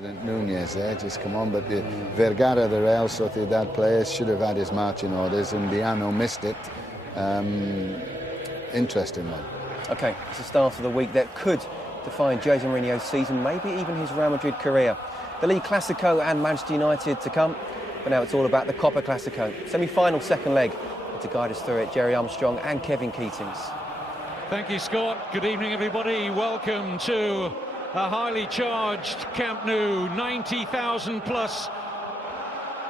President Nunez there, just come on, but the Vergara, the Real Sociedad player, should have had his marching orders, and Diano missed it. Interesting one. OK, it's the start of the week that could define Jose Mourinho's season, maybe even his Real Madrid career. The League Clasico and Manchester United to come, but now it's all about the Copa Clasico. Semi-final second leg. To guide us through it, Jerry Armstrong and Kevin Keatings. Thank you, Scott. Good evening, everybody. Welcome to a highly charged Camp Nou. 90,000 plus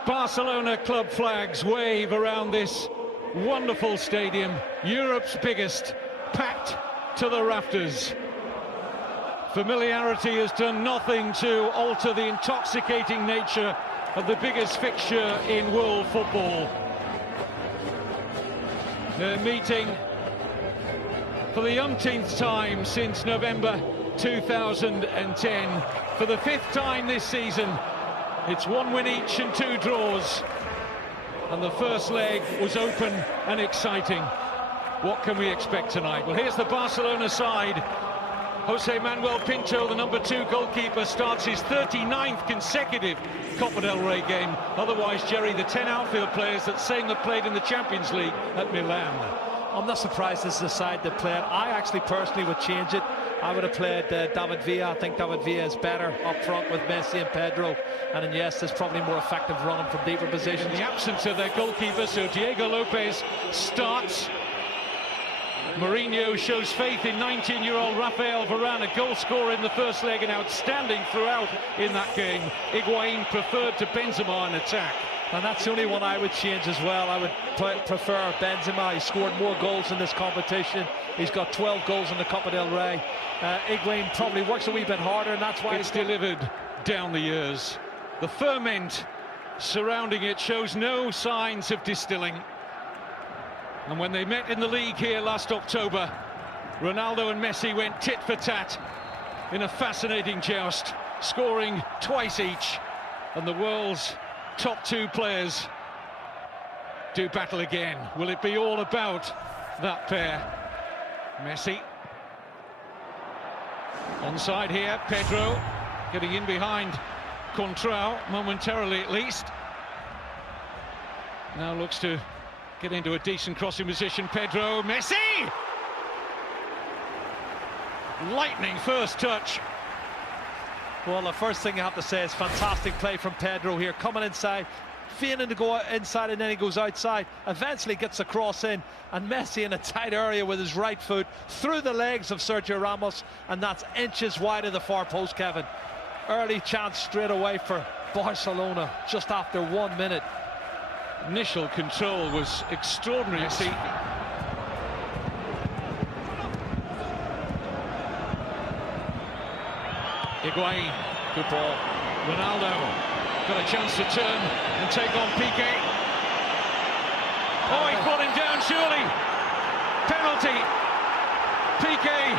Barcelona club flags wave around this wonderful stadium, Europe's biggest, packed to the rafters. Familiarity has done nothing to alter the intoxicating nature of the biggest fixture in world football. They're meeting for the umpteenth time since November 2010. For the fifth time this season, it's 1 win each and 2 draws. And the first leg was open and exciting. What can we expect tonight? Well, here's the Barcelona side. Jose Manuel Pinto, the number 2 goalkeeper, starts his 39th consecutive Copa del Rey game. Otherwise, Jerry, the 10 outfield players that same that played in the Champions League at Milan. I'm not surprised this is the side that played. I actually personally would change it. I would have played David Villa. I think David Villa is better up front with Messi and Pedro. And then, yes, there's probably more effective running from deeper positions. In the absence of their goalkeeper, so Diego Lopez starts. Mourinho shows faith in 19-year-old Rafael Varane, a goal scorer in the first leg and outstanding throughout in that game. Higuain preferred to Benzema in attack. And that's the only one I would change as well. I would prefer Benzema. He scored more goals in this competition. He's got 12 goals in the Copa del Rey. Higuain probably works a wee bit harder, and that's why it's delivered down the years. The ferment surrounding it shows no signs of distilling. And when they met in the league here last October, Ronaldo and Messi went tit for tat in a fascinating joust, scoring twice each. And the world's top 2 players do battle again. Will it be all about that pair? Messi. Onside here, Pedro getting in behind Contrao, momentarily at least. Now looks to get into a decent crossing position. Pedro, Messi! Lightning first touch. Well, the first thing you have to say is fantastic play from Pedro here, coming inside, feigning to go inside, and then he goes outside, eventually gets a cross in, and Messi in a tight area with his right foot through the legs of Sergio Ramos, and that's inches wide of the far post, Kevin. Early chance straight away for Barcelona just after 1 minute. Initial control was extraordinary. Messi. Higuain, good ball. Ronaldo got a chance to turn and take on Piqué. Oh, he brought him down, surely. Penalty. Piqué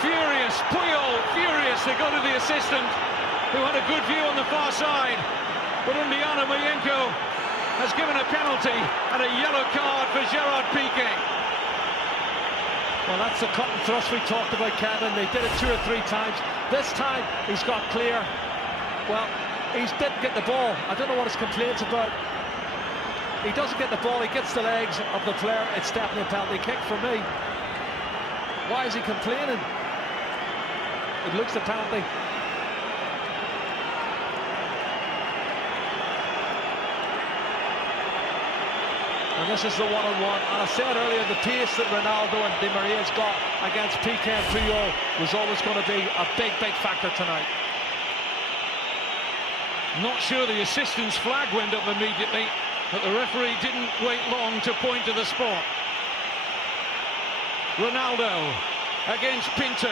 furious, Puyol furious. They go to the assistant, who had a good view on the far side, but Undiano Mayenko has given a penalty and a yellow card for Gerard Piqué. Well, that's the cut and thrust we talked about, Kevin. They did it 2 or 3 times. This time he's got clear. Well, he didn't get the ball. I don't know what his complaints about. He doesn't get the ball, he gets the legs of the player. It's definitely a penalty kick for me. Why is he complaining? It looks a penalty. And this is the one-on-one. And I said earlier, the pace that Ronaldo and Di Maria's got against Piqué and Puyol was always going to be a big, big factor tonight. Not sure the assistant's flag went up immediately, but the referee didn't wait long to point to the spot. Ronaldo against Pinto.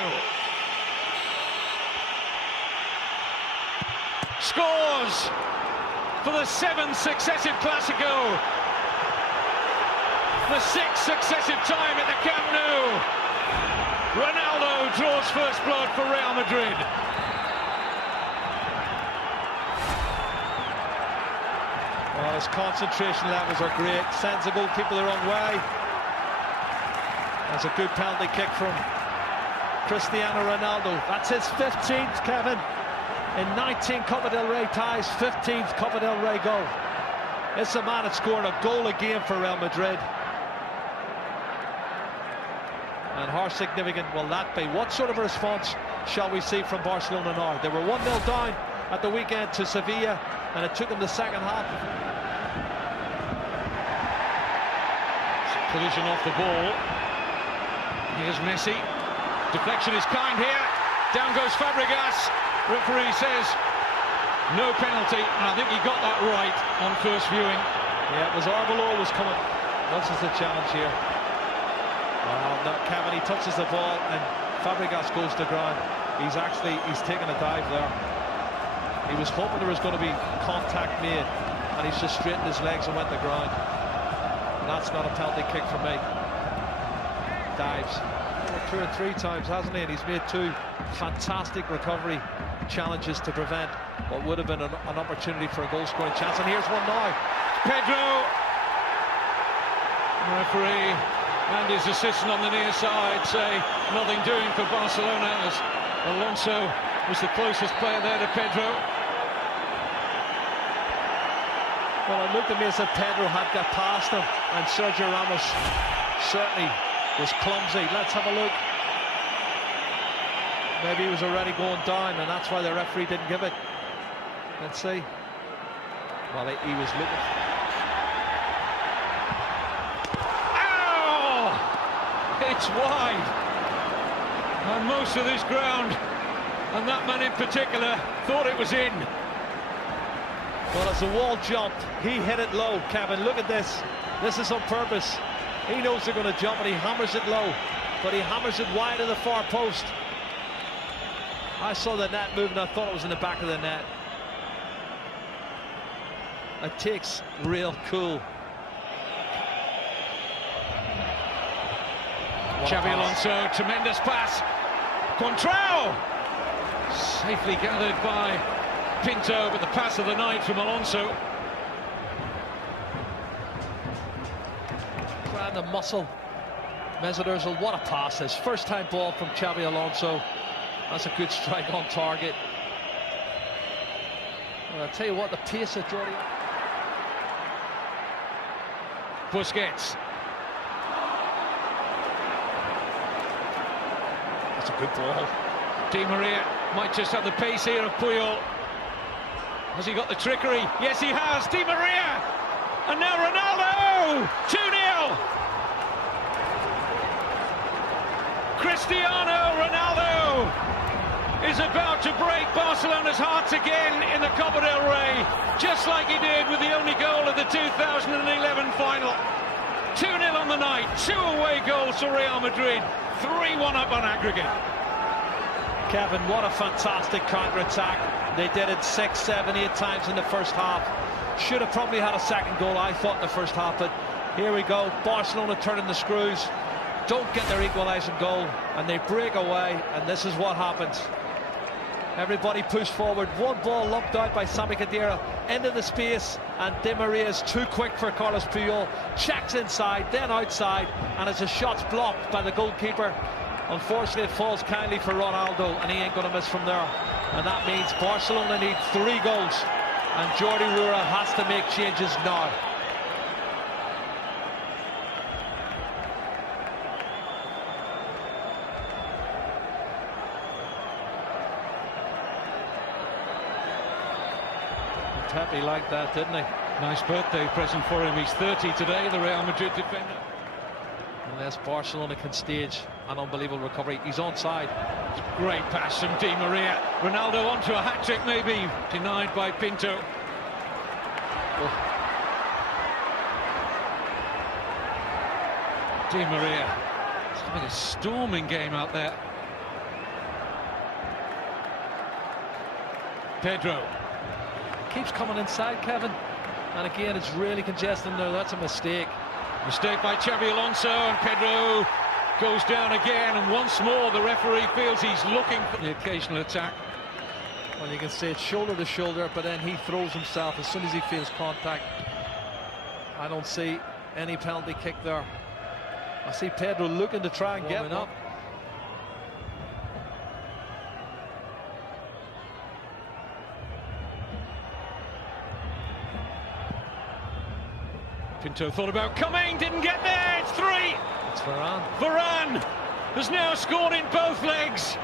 Scores for the 7th successive Clasico. The 6th successive time at the Camp Nou. Ronaldo draws first blood for Real Madrid. Well, his concentration levels are great. Sends the goalkeeper the wrong way. That's a good penalty kick from Cristiano Ronaldo. That's his 15th, Kevin. in 19 Copa del Rey ties, 15th Copa del Rey goal. It's a man that scored a goal a game for Real Madrid. And how significant will that be? What sort of a response shall we see from Barcelona now? They were 1-0 down at the weekend to Sevilla, and it took them the second half. Collision off the ball. Here's Messi. Deflection is kind here. Down goes Fabregas. Referee says no penalty, and I think he got that right on first viewing. Yeah, it was Arbeloa was coming. This is the challenge here. Well, Kevin, he touches the ball and Fabregas goes to ground. He's taken a dive there. He was hoping there was going to be contact made, and he's just straightened his legs and went to ground. And that's not a penalty kick for me. Dives 2 or 3 times, hasn't he? And he's made 2 fantastic recovery challenges to prevent what would have been an opportunity for a goal-scoring chance. And here's one now. Pedro. Referee and his assistant on the near side say nothing doing for Barcelona, as Alonso was the closest player there to Pedro. Well, it looked to me as if Pedro had got past him, and Sergio Ramos certainly was clumsy. Let's have a look. Maybe he was already going down, and that's why the referee didn't give it. Let's see. Well, he was looking. It's wide, and most of this ground, and that man in particular, thought it was in. Well, as the wall jumped, he hit it low. Kevin, look at this. This is on purpose. He knows they're going to jump, and he hammers it low, but he hammers it wide of the far post. I saw the net moving. I thought it was in the back of the net. It takes real cool. Xabi Alonso, tremendous pass. Contrao! Safely gathered by Pinto, but the pass of the night from Alonso. Grand the muscle. Mesut Ozil, what a pass. His first time ball from Xabi Alonso. That's a good strike on target. Well, I'll tell you what, the pace of Jordi. Busquets. That's a good ball. Di Maria might just have the pace here of Puyol. Has he got the trickery? Yes, he has. Di Maria! And now Ronaldo! 2-0! Cristiano Ronaldo is about to break Barcelona's hearts again in the Copa del Rey, just like he did with the only goal of the 2011 final. 2-0 on the night, 2 away goals for Real Madrid, 3-1 up on aggregate. Kevin, what a fantastic counter-attack. They did it 6, 7, 8 times in the first half. Should have probably had a second goal, I thought, in the first half, but here we go. Barcelona turning the screws, don't get their equalising goal, and they break away, and this is what happens. Everybody pushed forward, one ball lumped out by Sami Khedira into the space, and Di Maria is too quick for Carlos Puyol. Checks inside, then outside, and as the shot's blocked by the goalkeeper, unfortunately it falls kindly for Ronaldo, and he ain't going to miss from there. And that means Barcelona need 3 goals, and Jordi Rura has to make changes now. Pepe liked that, didn't he? Nice birthday present for him. He's 30 today, the Real Madrid defender. Unless Barcelona can stage an unbelievable recovery. He's onside. Great pass from Di Maria. Ronaldo onto a hat-trick maybe, denied by Pinto. Oh. Di Maria. It's having a storming game out there. Pedro. Keeps coming inside, Kevin, and again it's really congested there. That's a mistake. Mistake by Xabi Alonso, and Pedro goes down again, and once more the referee feels he's looking for the occasional attack. Well, you can see it's shoulder to shoulder, but then he throws himself as soon as he feels contact. I don't see any penalty kick there. I see Pedro looking to try and get it up. Pinto thought about coming, didn't get there, it's 3! It's Varane. Varane has now scored in both legs,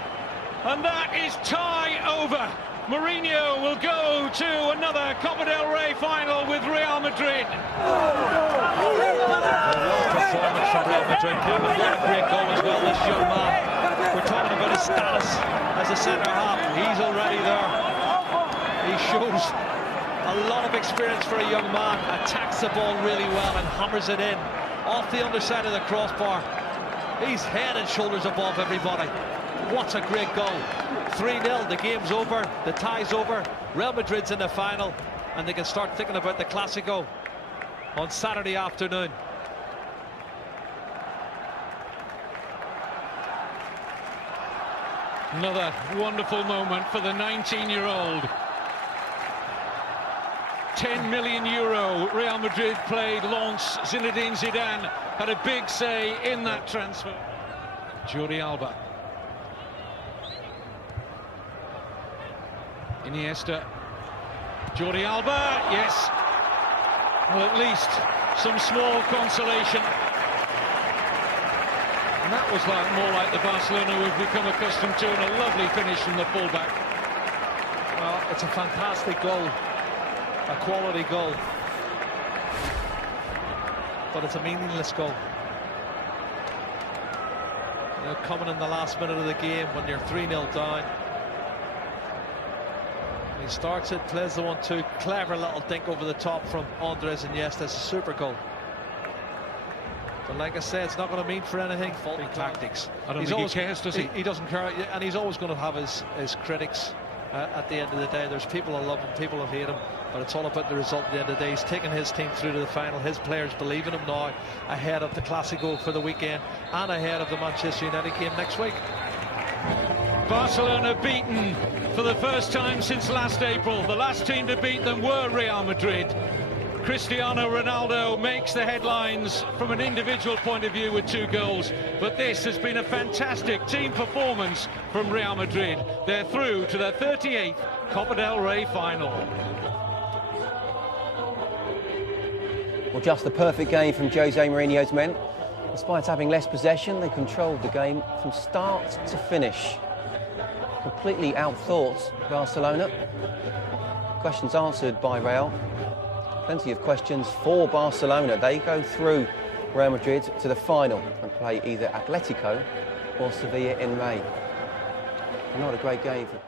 and that is tie over. Mourinho will go to another Copa del Rey final with Real Madrid. Performance from Real Madrid. What a great goal as well, this young man. We're talking about his status as a centre-half. He's already there. He shows a lot of experience for a young man. Attacks the ball really well and hammers it in off the underside of the crossbar. He's head and shoulders above everybody. What a great goal. 3-0, the game's over, the tie's over. Real Madrid's in the final, and they can start thinking about the Clásico on Saturday afternoon. Another wonderful moment for the 19-year-old. 10 million euro Real Madrid played Lens. Zinedine Zidane had a big say in that transfer. Jordi Alba. Iniesta. Jordi Alba, yes. Well, at least some small consolation. And that was more like the Barcelona we've become accustomed to, and a lovely finish from the fullback. Well, it's a fantastic goal. A quality goal. But it's a meaningless goal. You know, coming in the last minute of the game when you're 3-0 down. He starts it, plays the 1-2, clever little dink over the top from Andres Iniesta. It's a super goal. But like I said, it's not going to mean for anything. Faulty tactics. I don't think he cares, does he? He doesn't care, and he's always going to have his critics at the end of the day. There's people who love him, people who hate him, but it's all about the result at the end of the day. He's taken his team through to the final. His players believe in him now, ahead of the Clásico for the weekend and ahead of the Manchester United game next week. Barcelona beaten for the first time since last April. The last team to beat them were Real Madrid. Cristiano Ronaldo makes the headlines from an individual point of view with 2 goals, but this has been a fantastic team performance from Real Madrid. They're through to their 38th Copa del Rey final. Well, just the perfect game from Jose Mourinho's men. Despite having less possession, they controlled the game from start to finish. Completely outthought Barcelona. Questions answered by Real. Plenty of questions for Barcelona. They go through Real Madrid to the final and play either Atletico or Sevilla in May. Not a great game for